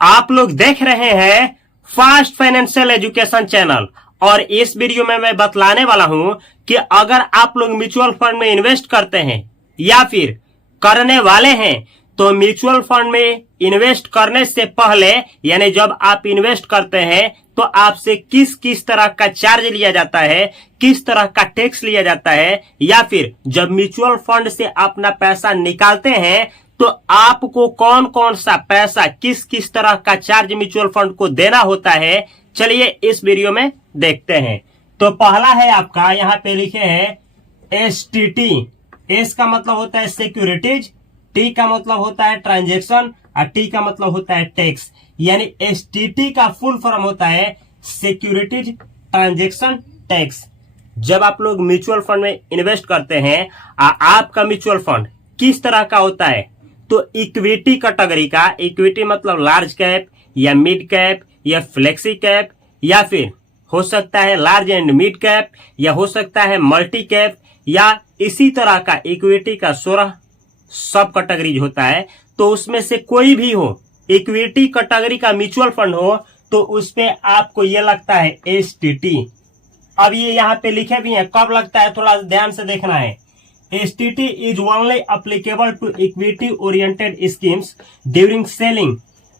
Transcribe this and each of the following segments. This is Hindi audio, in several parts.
आप लोग देख रहे हैं फास्ट फाइनेंशियल एजुकेशन चैनल। और इस वीडियो में मैं बतलाने वाला हूं कि अगर आप लोग म्यूचुअल फंड में इन्वेस्ट करते हैं या फिर करने वाले हैं तो म्यूचुअल फंड में इन्वेस्ट करने से पहले यानी जब आप इन्वेस्ट करते हैं तो आपसे किस किस तरह का चार्ज लिया जाता है, किस तरह का टैक्स लिया जाता है, या फिर जब म्यूचुअल फंड से अपना पैसा निकालते हैं तो आपको कौन कौन सा पैसा किस किस तरह का चार्ज म्यूचुअल फंड को देना होता है, चलिए इस वीडियो में देखते हैं। तो पहला है आपका, यहाँ पे लिखे हैं STT। एस का मतलब होता है सिक्योरिटीज, टी का मतलब होता है ट्रांजैक्शन और टी का मतलब होता है टैक्स। यानी STT का फुल फॉर्म होता है सिक्योरिटीज ट्रांजैक्शन टैक्स। जब आप लोग म्यूचुअल फंड में इन्वेस्ट करते हैं, आपका म्यूचुअल फंड किस तरह का होता है तो इक्विटी कैटेगरी का, इक्विटी मतलब लार्ज कैप या मिड कैप या फ्लेक्सी कैप, या फिर हो सकता है लार्ज एंड मिड कैप, या हो सकता है मल्टी कैप, या इसी तरह का इक्विटी का 16 सब कैटेगरीज होता है। तो उसमें से कोई भी हो, इक्विटी कैटेगरी का म्यूचुअल फंड हो तो उसमें आपको ये लगता है STT। अब ये यहाँ पे लिखे भी हैं, कब लगता है थोड़ा ध्यान से देखना है। STT is only applicable to equity oriented schemes during selling,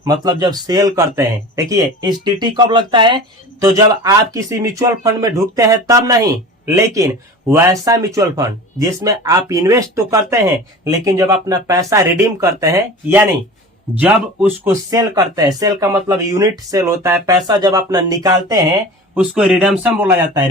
मतलब जब सेल करते हैं। देखिए STT कब लगता है तो जब आप किसी म्यूचुअल फंड में ढुकते हैं तब नहीं, लेकिन वैसा म्यूचुअल फंड जिसमें आप इन्वेस्ट तो करते हैं लेकिन जब अपना पैसा रिडीम करते हैं, यानी जब उसको सेल करते हैं, सेल का मतलब यूनिट सेल होता है, पैसा जब अपना निकालते हैं उसको रिडेम्पशन बोला जाता है,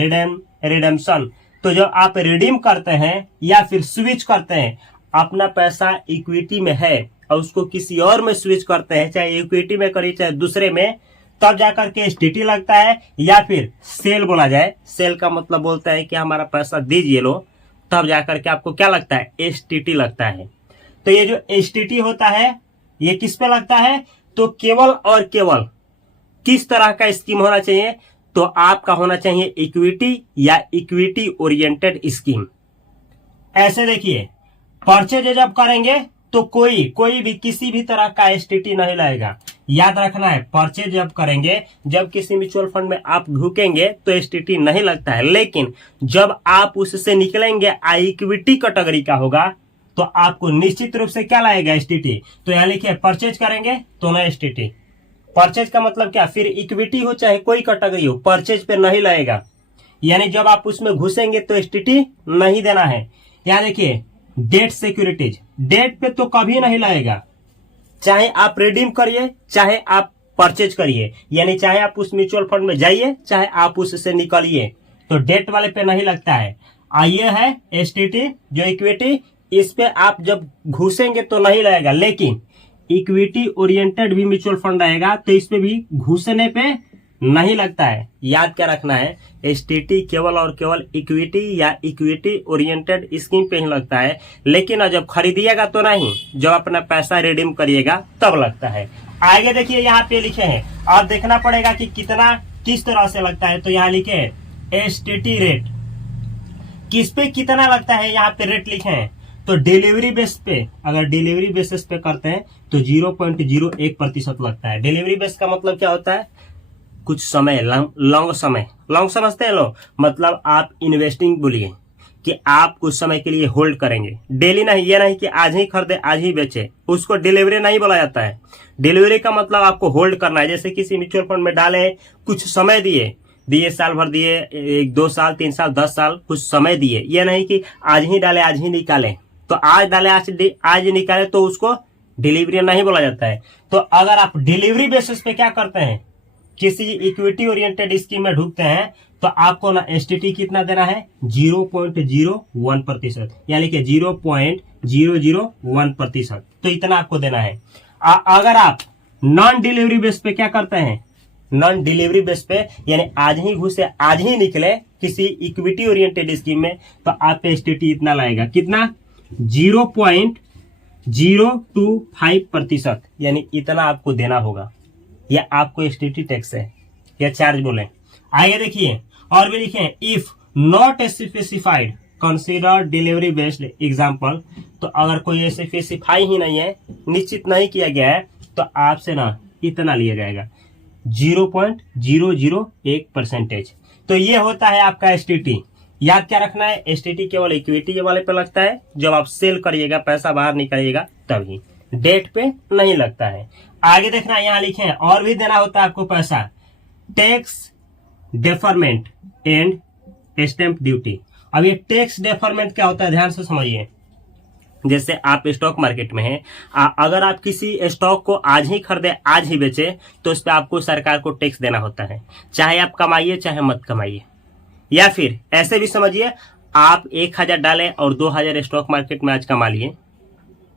रिडेम्पशन। तो जब आप रिडीम करते हैं या फिर स्विच करते हैं, अपना पैसा इक्विटी में है और उसको किसी और में स्विच करते हैं, चाहे इक्विटी में करिए चाहे दूसरे में, तब जाकर के STT लगता है। या फिर सेल बोला जाए, सेल का मतलब बोलता है कि हमारा पैसा दीजिए लो, तब जाकर के आपको क्या लगता है STT लगता है। तो ये जो STT होता है ये किस पे लगता है तो केवल और केवल किस तरह का स्कीम होना चाहिए तो आपका होना चाहिए इक्विटी या इक्विटी ओरिएंटेड स्कीम। ऐसे देखिए परचेज जब करेंगे तो कोई भी किसी भी तरह का STT नहीं लगेगा। याद रखना है, परचेज जब करेंगे, जब किसी म्यूचुअल फंड में आप ढुकेंगे तो STT नहीं लगता है, लेकिन जब आप उससे निकलेंगे इक्विटी कैटेगरी का होगा तो आपको निश्चित रूप से क्या लगेगा STT। तो यहाँ लिखिए परचेज करेंगे तो ना STT। परचेज का मतलब क्या, फिर इक्विटी हो चाहे कोई कैटेगरी हो, परचेज पे नहीं लगेगा। यानी जब आप उसमें घुसेंगे तो STT नहीं देना है। यहाँ देखिए डेट सिक्योरिटीज, डेट पे तो कभी नहीं लगेगा, चाहे आप रिडीम करिए चाहे आप परचेज करिए, यानी चाहे आप उस म्यूचुअल फंड में जाइए चाहे आप उससे निकलिए, तो डेट वाले पे नहीं लगता है। ये है STT जो इक्विटी, इस पे आप जब घुसेंगे तो नहीं लगेगा, लेकिन इक्विटी ओरिएंटेड भी म्यूचुअल फंड रहेगा तो इसमें भी घुसने पे नहीं लगता है। याद क्या रखना है, STT केवल और केवल इक्विटी या इक्विटी ओरिएंटेड स्कीम पे ही लगता है, लेकिन जब खरीदिएगा तो नहीं, जब अपना पैसा रिडीम करिएगा तब लगता है। आगे देखिए यहाँ पे लिखे हैं, और देखना पड़ेगा कि कितना किस तरह से लगता है। तो यहाँ लिखे है STT रेट, किस पे कितना लगता है, यहाँ पे रेट लिखे हैं। तो डिलीवरी बेस पे, अगर डिलीवरी बेसिस पे करते हैं तो 0.01% लगता है। डिलीवरी बेस का मतलब क्या होता है, कुछ समय, लॉन्ग समय, लॉन्ग समझते हैं लोग, मतलब आप इन्वेस्टिंग बोलिए कि आप कुछ समय के लिए होल्ड करेंगे, डेली नहीं, ये नहीं कि आज ही खरीदे आज ही बेचे, उसको डिलीवरी नहीं बोला जाता है। डिलीवरी का मतलब आपको होल्ड करना है। जैसे किसी म्यूचुअल फंड में डाले, कुछ समय दिए साल भर दिए, 1 2 साल 3 साल 10 साल, कुछ समय दिए, ये नहीं कि आज ही डाले आज ही निकाले। तो आज डाले आज निकाले तो उसको डिलीवरी नहीं बोला जाता है। तो अगर आप डिलीवरी बेसिस पे क्या करते हैं, किसी इक्विटी ओरिएंटेड स्कीम में ढुकते हैं तो आपको ना STT कितना देना है 0.01%, यानी कि 0.001%, तो इतना आपको देना है। अगर आप नॉन डिलीवरी बेस पे क्या करते हैं, नॉन डिलीवरी बेस पे यानी आज ही घुसे आज ही निकले किसी इक्विटी ओरिएंटेड स्कीम में, तो आप पे STT इतना लगेगा, कितना 0.025%, यानी इतना आपको देना होगा। यह आपको STT टैक्स है या चार्ज बोले। आगे देखिए और भी लिखे, if not specified consider delivery based example. तो अगर कोई स्पेसिफाई ही नहीं है, निश्चित नहीं किया गया है, तो आपसे ना इतना लिया जाएगा, 0.001%। तो ये होता है आपका एसटीटी। याद क्या रखना है, एसटीटी केवल इक्विटी वाले पे लगता है, जब आप सेल करिएगा पैसा बाहर निकलिएगा तभी, डेट पे नहीं लगता है। आगे देखना, यहाँ लिखे हैं और भी देना होता है आपको पैसा, tax deferment and stamp duty. अब ये टैक्स डेफरमेंट क्या होता है, ध्यान से समझिए। जैसे आप स्टॉक मार्केट में हैं, अगर आप किसी स्टॉक को आज ही खरीदे आज ही बेचे तो उस पर आपको सरकार को टैक्स देना होता है, चाहे आप कमाइए चाहे मत कमाइए। या फिर ऐसे भी समझिए, आप 1000 डालें और 2000 स्टॉक मार्केट में आज कमा लिए,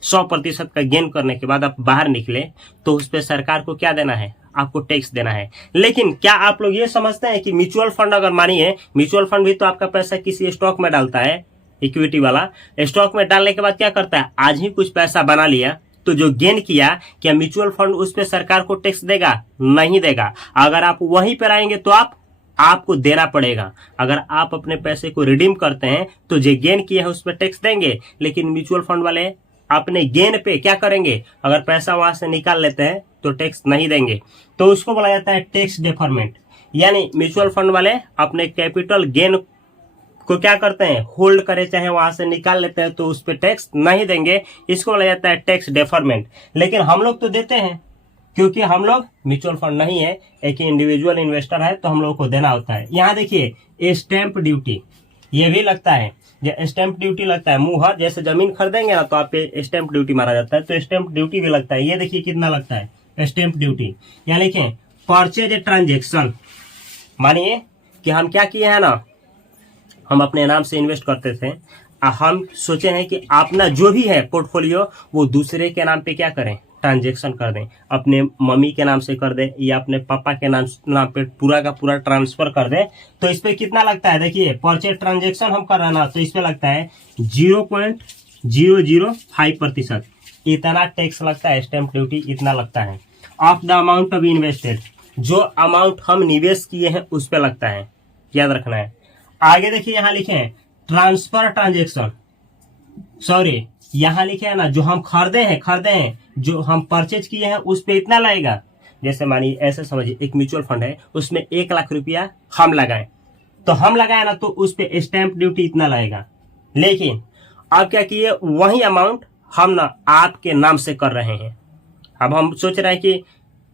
100% का गेन करने के बाद आप बाहर निकले तो उस पर सरकार को क्या देना है, आपको टैक्स देना है। लेकिन क्या आप लोग ये समझते हैं कि म्यूचुअल फंड, अगर मानिए म्यूचुअल फंड भी तो आपका पैसा किसी स्टॉक में डालता है, इक्विटी वाला स्टॉक में डालने के बाद क्या करता है, आज ही कुछ पैसा बना लिया तो जो गेन किया, क्या म्यूचुअल फंड उस पर सरकार को टैक्स देगा? नहीं देगा। अगर आप वहीं पर आएंगे तो आपको देना पड़ेगा। अगर आप अपने पैसे को रिडीम करते हैं तो जो गेन किया है उस पर टैक्स देंगे, लेकिन म्यूचुअल फंड वाले अपने गेन पे क्या करेंगे, अगर पैसा वहां से निकाल लेते हैं तो टैक्स नहीं देंगे। तो उसको बोला जाता है टैक्स डेफरमेंट। यानी म्यूचुअल फंड वाले अपने कैपिटल गेन को क्या करते हैं, होल्ड करे चाहे वहां से निकाल लेते हैं तो उस पर टैक्स नहीं देंगे, इसको बोला जाता है टैक्स डेफरमेंट। लेकिन हम लोग तो देते हैं, क्योंकि हम लोग म्यूचुअल फंड नहीं है, एक इंडिविजुअल इन्वेस्टर है, तो हम लोग को देना होता है। यहाँ देखिए स्टैंप ड्यूटी, ये भी लगता है। स्टैंप ड्यूटी लगता है, मुहर, जैसे जमीन खरीदेंगे ना तो आप पे स्टैंप ड्यूटी मारा जाता है, तो स्टैंप ड्यूटी भी लगता है। ये देखिए कितना लगता है स्टैंप ड्यूटी। यहाँ लिखें परचेज ट्रांजेक्शन, मानिए कि हम क्या किए हैं ना, हम अपने नाम से इन्वेस्ट करते थे, हम सोचे हैं कि अपना जो भी है पोर्टफोलियो वो दूसरे के नाम पे क्या करें, ट्रांजेक्शन कर दें, अपने मम्मी के नाम से कर दें या अपने पापा के नाम पे पूरा का पूरा ट्रांसफर कर दें। तो इस पे कितना लगता है, देखिए परचेज ट्रांजेक्शन हम कर रहे हैं ना, तो इस पे लगता है 0.005%। इतना टैक्स लगता है, स्टैंप ड्यूटी इतना लगता है। Of the amount of invested, जो अमाउंट हम निवेश किए हैं उस पे लगता है, याद रखना है। आगे देखिए यहाँ लिखे हैं ट्रांसफर ट्रांजेक्शन, सॉरी यहाँ लिखे है ना, जो हम खरीदे हैं जो हम परचेज किए हैं उस पे इतना लगेगा। जैसे मानिए ऐसे समझिए, एक म्यूचुअल फंड है, उसमें 1 लाख रुपया हम लगाए, तो हम लगाए ना तो उस पे स्टैंप ड्यूटी इतना लगेगा। लेकिन अब क्या किए, वही अमाउंट हम ना आपके नाम से कर रहे हैं। अब हम सोच रहे हैं कि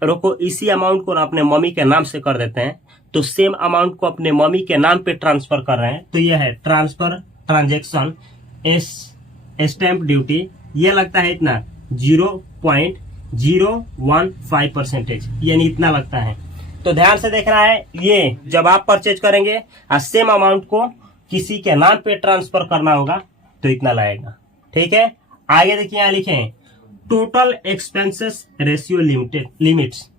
रोको, इसी अमाउंट को ना अपने मम्मी के नाम से कर देते हैं, तो सेम अमाउंट को अपने मम्मी के नाम पे ट्रांसफर कर रहे हैं, तो यह है ट्रांसफर ट्रांजेक्शन स्टैंप ड्यूटी। ये लगता है इतना 0.015%, यानी इतना लगता है। तो ध्यान से देखना है, ये जब आप परचेज करेंगे और सेम अमाउंट को किसी के नाम पे ट्रांसफर करना होगा तो इतना लगेगा, ठीक है। आगे देखिए यहाँ लिखे हैं टोटल एक्सपेंसेस रेशियो लिमिट्स।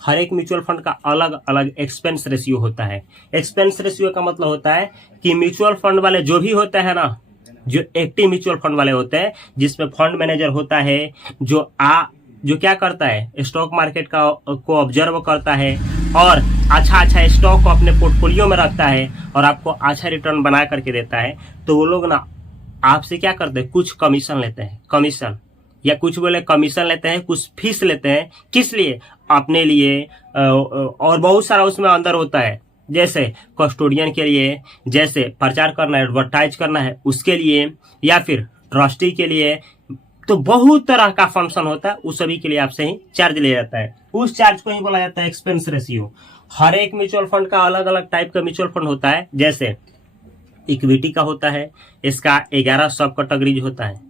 हर एक म्यूचुअल फंड का अलग अलग एक्सपेंस रेशियो होता है। एक्सपेंस रेशियो का मतलब होता है कि म्यूचुअल फंड वाले जो भी होते हैं ना, जो एक्टिव म्यूचुअल फंड वाले होते हैं, जिसमें फंड मैनेजर होता है, जो क्या करता है, स्टॉक मार्केट को ऑब्जर्व करता है और अच्छा स्टॉक को अपने पोर्टफोलियो में रखता है और आपको अच्छा रिटर्न बना करके देता है, तो वो लोग ना आपसे क्या करते हैं, कुछ कमीशन लेते हैं, कमीशन या कुछ बोले कमीशन लेते हैं, कुछ फीस लेते हैं। किस लिए, अपने लिए, और बहुत सारा उसमें अंदर होता है, जैसे कस्टोडियन के लिए, जैसे प्रचार करना है, एडवर्टाइज करना है उसके लिए, या फिर ट्रस्टी के लिए। तो बहुत तरह का फंक्शन होता है, उस सभी के लिए आपसे ही चार्ज लिया जाता है। उस चार्ज को ही बोला जाता है एक्सपेंस रेशियो। हर एक म्यूचुअल फंड का अलग अलग टाइप का म्यूचुअल फंड होता है। जैसे इक्विटी का होता है, इसका 11 सब कैटेगरीज होता है।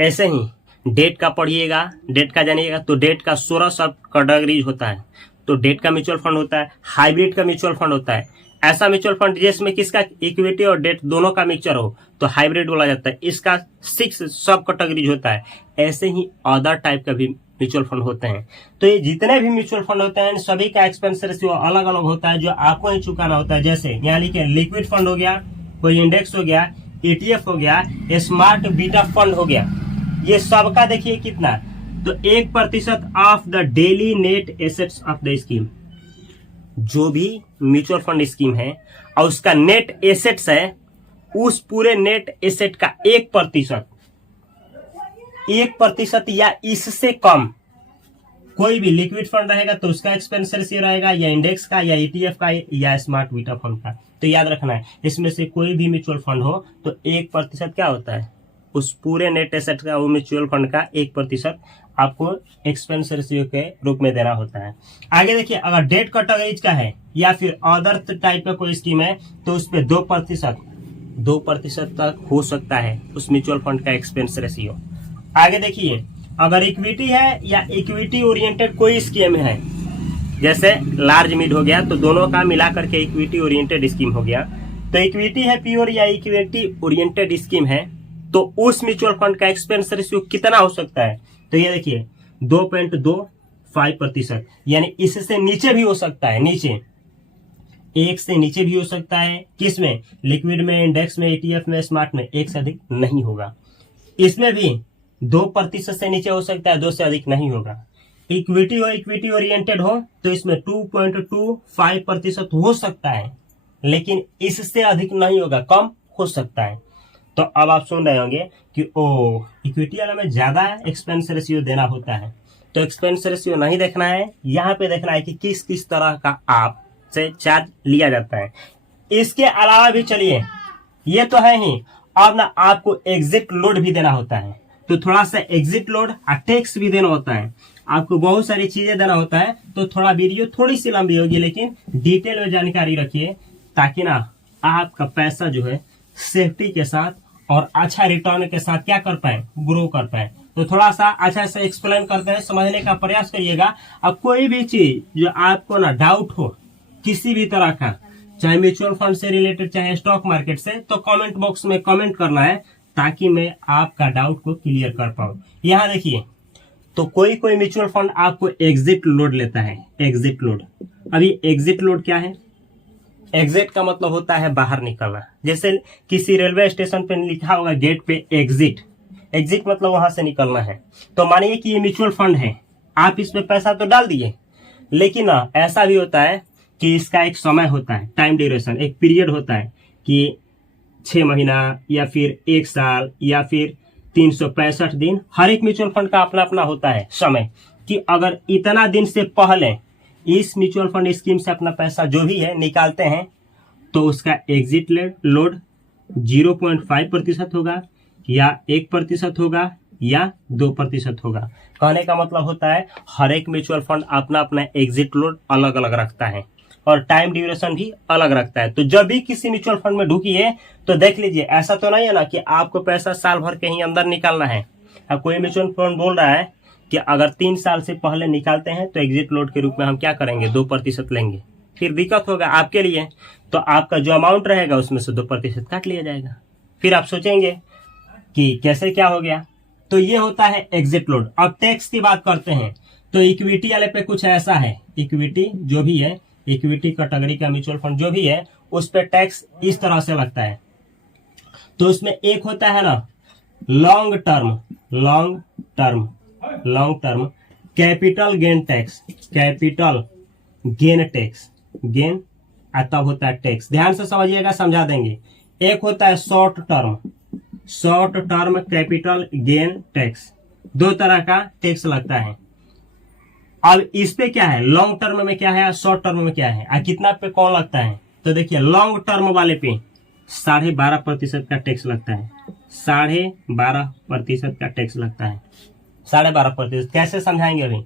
ऐसे ही डेट का पढ़िएगा, डेट का जानिएगा तो डेट का 16 सब कैटेगरीज होता है। तो डेट का म्यूचुअल फंड होता है, हाइब्रिड का म्यूचुअल फंड होता है, ऐसा म्यूचुअल फंड जिसमें किसका इक्विटी और डेट दोनों का मिक्सचर हो तो हाइब्रिड बोला जाता है। इसका 6 सब कैटेगरीज होता है। ऐसे ही अदर टाइप का भी म्यूचुअल फंड होते हैं। तो ये जितने भी म्यूचुअल फंड होते हैं सभी का एक्सपेंस रेशियो अलग अलग होता है, जो आपको ही चुकाना होता है। जैसे यहाँ लिखे लिक्विड फंड हो गया, कोई इंडेक्स हो गया, ETF हो गया, स्मार्ट बीटा फंड हो गया, ये सबका देखिए कितना, तो 1% of the daily net assets of the scheme. जो भी म्यूचुअल फंड स्कीम है और उसका नेट एसेट्स है, उस पूरे नेट एसेट का 1% या इससे कम कोई भी लिक्विड फंड रहेगा तो उसका एक्सपेंस रेशियो रहेगा, या इंडेक्स का, या ईटीएफ का, या स्मार्ट बीटा फंड का। तो याद रखना है, इसमें से कोई भी म्यूचुअल फंड हो तो 1% क्या होता है, उस पूरे नेट एसेट का, वो म्यूचुअल फंड का 1% आपको एक्सपेंस रेशियो के रूप में देना होता है। आगे देखिए, अगर डेट कैटेगरीज का है या फिर अदर टाइप का कोई स्कीम है तो उस पर 2% तक हो सकता है उस म्यूचुअल फंड का एक्सपेंस रेशियो। आगे देखिए, अगर इक्विटी है या इक्विटी ओरिएंटेड कोई स्कीम है, जैसे लार्ज मिड हो गया, तो दोनों का मिला करके इक्विटी ओरिएंटेड स्कीम हो गया। तो इक्विटी है प्योर या इक्विटी ओरिएंटेड स्कीम है, तो उस म्यूचुअल फंड का एक्सपेंस रेशियो कितना हो सकता है, तो ये देखिए 2.25%, यानी इससे नीचे भी हो सकता है, नीचे 1 से नीचे भी हो सकता है। किसमें, लिक्विड में, इंडेक्स में, ईटीएफ में, स्मार्ट में 1 से अधिक नहीं होगा। इसमें भी 2% से नीचे हो सकता है, 2 से अधिक नहीं होगा। इक्विटी हो, इक्विटी ओरिएंटेड हो, तो इसमें 2.25% हो सकता है, लेकिन इससे अधिक नहीं होगा, कम हो सकता है। तो अब आप सुन रहे होंगे कि इक्विटी वाला में ज्यादा एक्सपेंस रेशियो देना होता है। तो एक्सपेंस रेशियो नहीं देखना है, यहाँ पे देखना है कि किस किस तरह का आप से चार्ज लिया जाता है। इसके अलावा भी चलिए, ये तो है ही, अब ना आपको एग्जिट लोड भी देना होता है। तो थोड़ा सा एग्जिट लोड और टैक्स भी देना होता है, आपको बहुत सारी चीजें देना होता है। तो थोड़ा वीडियो थोड़ी सी लंबी होगी, लेकिन डिटेल में जानकारी रखिए, ताकि ना आपका पैसा जो है सेफ्टी के साथ और अच्छा रिटर्न के साथ क्या कर पाए, ग्रो कर पाए। तो थोड़ा सा अच्छा से एक्सप्लेन करते हैं, समझने का प्रयास करिएगा। अब कोई भी चीज जो आपको ना डाउट हो किसी भी तरह का, चाहे म्यूचुअल फंड से रिलेटेड, चाहे स्टॉक मार्केट से, तो कमेंट बॉक्स में कमेंट करना है, ताकि मैं आपका डाउट को क्लियर कर पाऊं। यहाँ देखिए, तो कोई कोई म्यूचुअल फंड आपको एग्जिट लोड लेता है, एग्जिट लोड। अभी एग्जिट लोड क्या है, एग्जिट का मतलब होता है बाहर निकलना। जैसे किसी रेलवे स्टेशन पे लिखा होगा गेट पे एग्जिट, एग्जिट मतलब वहां से निकलना है। तो मानिए कि ये म्यूचुअल फंड है, आप इसमें पैसा तो डाल दिए, लेकिन ना ऐसा भी होता है कि इसका एक समय होता है, टाइम ड्यूरेशन, एक पीरियड होता है कि 6 महीना या फिर 1 साल या फिर 365 दिन। हर एक म्यूचुअल फंड का अपना अपना होता है समय, कि अगर इतना दिन से पहले इस म्यूचुअल फंड स्कीम से अपना पैसा जो भी है निकालते हैं, तो उसका एग्जिट लोड 0.5% होगा, या 1% होगा, या 2% होगा। कहने का मतलब होता है हर एक म्यूचुअल फंड अपना अपना एग्जिट लोड अलग अलग रखता है, और टाइम ड्यूरेशन भी अलग रखता है। तो जब भी किसी म्यूचुअल फंड में ढुकिए तो देख लीजिए, ऐसा तो नहीं है ना कि आपको पैसा साल भर के ही अंदर निकालना है। अब कोई म्यूचुअल फंड बोल रहा है कि अगर 3 साल से पहले निकालते हैं तो एग्जिट लोड के रूप में हम क्या करेंगे, 2% लेंगे, फिर दिक्कत होगा आपके लिए। तो आपका जो अमाउंट रहेगा उसमें से 2% काट लिया जाएगा। फिर आप सोचेंगे कि कैसे क्या हो गया। तो ये होता है एग्जिट लोड। अब टैक्स की बात करते हैं, तो इक्विटी वाले पे कुछ ऐसा है, इक्विटी जो भी है, इक्विटी कैटेगरी का म्यूचुअल फंड जो भी है, उस पर टैक्स इस तरह से लगता है। तो उसमें एक होता है ना long term capital gain tax, capital gain tax, gain तब होता है टैक्स। ध्यान से समझिएगा, समझा देंगे। एक होता है short term capital gain tax. 2 तरह का टैक्स लगता है। अब इस पे क्या है, लॉन्ग टर्म में क्या है, शॉर्ट टर्म में क्या है, कितना पे कौन लगता है। तो देखिए, लॉन्ग टर्म वाले पे 12.5% का टैक्स लगता है, 12.5% का टैक्स लगता है, 12.5%। कैसे समझाएंगे अभी।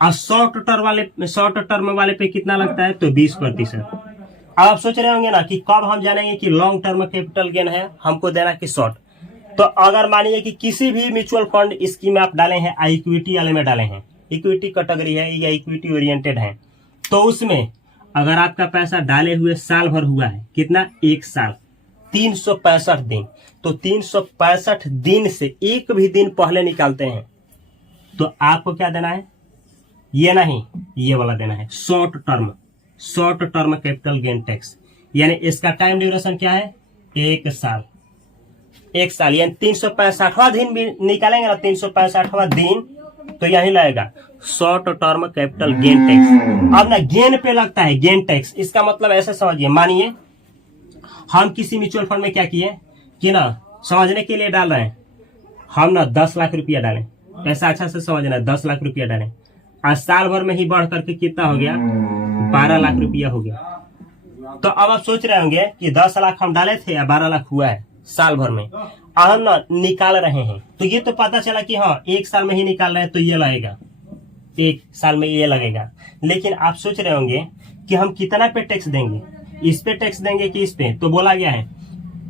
और शॉर्ट टर्म वाले पे कितना लगता है, तो 20%। अब आप सोच रहे होंगे ना कि कब हम जानेंगे कि लॉन्ग टर्म कैपिटल गेन है हमको देना कि शॉर्ट। तो अगर मानिए कि किसी भी म्यूचुअल फंड स्कीम में आप डाले हैं, इक्विटी वाले में डाले हैं, इक्विटी कैटेगरी है या इक्विटी ओरिएंटेड है, तो उसमें अगर आपका पैसा डाले हुए साल भर हुआ है, कितना, 1 साल, 365 दिन, तो 365 दिन से एक भी दिन पहले निकालते हैं, तो आपको क्या देना है, ये नहीं, ये वाला देना है, short term capital gain tax. यानी इसका टाइम ड्यूरेशन क्या है, 1 साल, यानी 365वां दिन भी निकालेंगे ना, 365वां दिन, तो यही लगेगा short term capital gain tax. अब ना गेन पे लगता है गेन टैक्स। इसका मतलब ऐसे समझिए, मानिए हम किसी म्यूचुअल फंड में क्या किए कि ना, समझने के लिए डाल रहे हैं हम ना 10 लाख रुपया डालें, ऐसा अच्छा से समझना, 10 लाख रुपया डालें। आज साल भर में ही बढ़ करके कितना हो गया, 12 लाख रुपया हो गया। तो अब आप सोच रहे होंगे कि 10 लाख हम डाले थे या 12 लाख हुआ है साल भर में। अब हम ना निकाल रहे हैं तो ये तो पता चला कि हाँ 1 साल में ही निकाल रहे हैं तो ये लगेगा, 1 साल में ये लगेगा। लेकिन आप सोच रहे होंगे कि हम कितना पे टैक्स देंगे, इस पे टैक्स देंगे कि इस पे। तो बोला गया है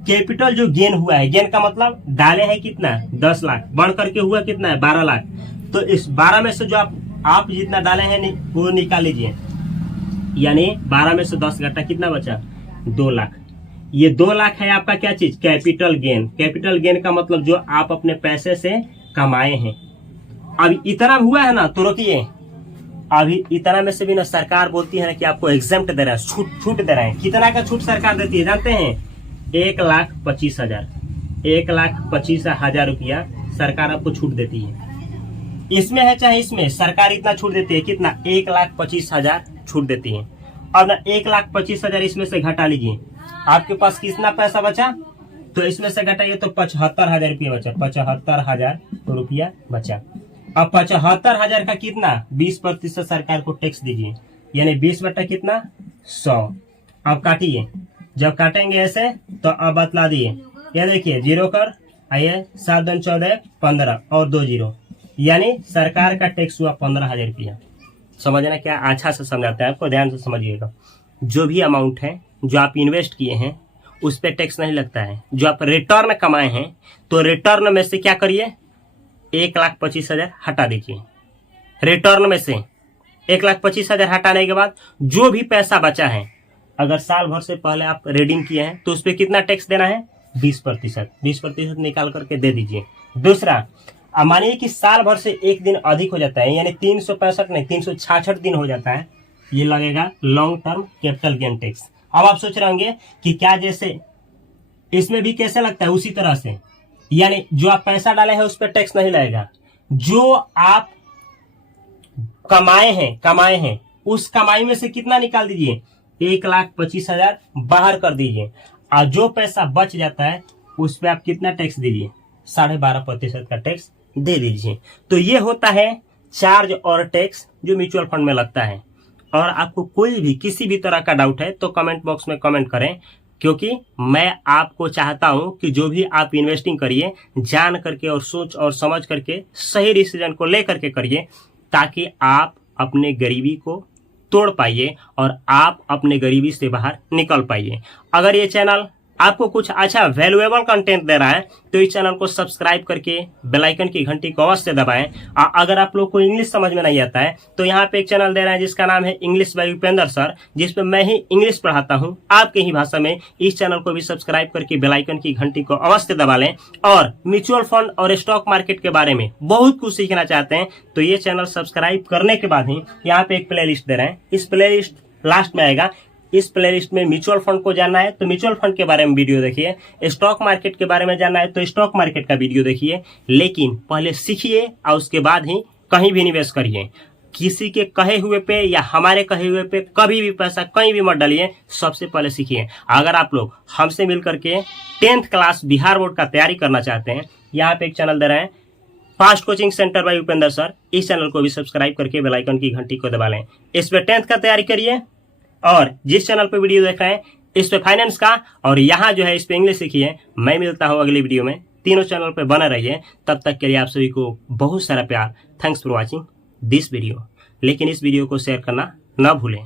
कैपिटल जो गेन हुआ है, गेन का मतलब डाले हैं कितना 10 लाख, बढ़ करके हुआ कितना है 12 लाख। तो इस 12 में से जो आप जितना डाले हैं वो निकाल लीजिए, यानी 12 में से 10 घटा कितना बचा 2 लाख। ये 2 लाख है आपका क्या चीज, कैपिटल गेन। कैपिटल गेन का मतलब जो आप अपने पैसे से कमाए हैं। अब इतना हुआ है ना तो रोकिए, अभी इतना में से भी ना सरकार बोलती है ना कि आपको एग्जेम्प्ट दे रहा है, छूट दे रहा है। कितना का छूट सरकार देती है जानते हैं, 1,25,000, 1,25,000 रुपया सरकार आपको छूट देती है। इसमें है चाहे इसमें, सरकार इतना छूट देती है, कितना 1,25,000 छूट देती है। अब ना 1,25,000 इसमें से घटा लीजिए, आपके पास कितना पैसा बचा, तो इसमें से घटाइए तो 75,000 रुपया बचा, 75,000 रुपया बचा। अब 75,000 का कितना 20% सरकार को टैक्स दीजिए, यानी 20 बटा कितना 100। अब काटिए, जब काटेंगे ऐसे तो अब बतला दिए, ये देखिए जीरो कर आइए, 7 दूनी 14 15 और 2 जीरो, यानी सरकार का टैक्स हुआ 15,000 रुपया। समझना क्या अच्छा से समझाता है आपको, ध्यान से समझिएगा। जो भी अमाउंट है जो आप इन्वेस्ट किए हैं उस पर टैक्स नहीं लगता है। जो आप रिटर्न कमाए हैं तो रिटर्न में से क्या करिए 1,25,000 हटा दीजिए। रिटर्न में से 1,25,000 हटाने के बाद जो भी पैसा बचा है, अगर साल भर से पहले आप रिडीम किए हैं तो उस पर कितना टैक्स देना है 20%। 20% निकाल करके दे दीजिए। दूसरा, मानिए कि साल भर से एक दिन अधिक हो जाता है, यानी 365 नहीं 366 दिन हो जाता है, ये लगेगा long term capital gain tax. अब आप सोच रहे होंगे कि क्या जैसे इसमें भी कैसे लगता है, उसी तरह से, यानी जो आप पैसा डाले हैं उस पर टैक्स नहीं लगेगा। जो आप कमाए हैं उस कमाई में से कितना निकाल दीजिए 1,25,000 बाहर कर दीजिए, और जो पैसा बच जाता है उस पर आप कितना टैक्स दीजिए 12.5% का टैक्स दे दीजिए। तो ये होता है चार्ज और टैक्स जो म्यूचुअल फंड में लगता है। और आपको कोई भी किसी भी तरह का डाउट है तो कमेंट बॉक्स में कमेंट करें, क्योंकि मैं आपको चाहता हूं कि जो भी आप इन्वेस्टिंग करिए जान करके और सोच और समझ करके सही डिसीजन को ले करके करिए, ताकि आप अपने गरीबी को तोड़ पाइए और आप अपने गरीबी से बाहर निकल पाइए। अगर ये चैनल आपको कुछ अच्छा वैल्यूएबल कंटेंट दे रहा है तो इस चैनल को सब्सक्राइब करके बेल आइकन की घंटी को अवश्य दबाएं। अगर आप लोग को इंग्लिश समझ में नहीं आता है तो यहाँ पे एक चैनल दे रहा है जिसका नाम है इंग्लिश बाय उपेंद्र सर, जिसमें मैं ही इंग्लिश पढ़ाता हूँ आपके ही भाषा में। इस चैनल को भी सब्सक्राइब करके बेल आइकन की घंटी को अवश्य दबा लें। और म्यूचुअल फंड और स्टॉक मार्केट के बारे में बहुत कुछ सीखना चाहते हैं तो ये चैनल सब्सक्राइब करने के बाद ही यहाँ पे एक प्ले लिस्ट दे रहे हैं, इस प्ले लिस्ट लास्ट में आएगा। इस प्लेलिस्ट में म्यूचुअल फंड को जानना है तो म्यूचुअल फंड के बारे में वीडियो देखिए, स्टॉक मार्केट के बारे में जानना है तो स्टॉक मार्केट का वीडियो देखिए। लेकिन पहले सीखिए और उसके बाद ही कहीं भी निवेश करिए। किसी के कहे हुए पे या हमारे कहे हुए पे कभी भी पैसा कहीं भी मत डालिए, सबसे पहले सीखिए। अगर आप लोग हमसे मिल करके 10th क्लास बिहार बोर्ड का तैयारी करना चाहते हैं, यहाँ पे एक चैनल दे रहे हैं fast coaching centre by Upendra sir, इस चैनल को भी सब्सक्राइब करके बेल आइकन की घंटी को दबा लें। इस पे 10th का तैयारी करिए। और जिस चैनल पे वीडियो देख रहे हैं इस पे फाइनेंस का और यहाँ जो है इस पे इंग्लिश सीखिए। मैं मिलता हूँ अगली वीडियो में, तीनों चैनल पे बने रहिए। तब तक के लिए आप सभी को बहुत सारा प्यार। Thanks for watching this video. लेकिन इस वीडियो को शेयर करना ना भूलें।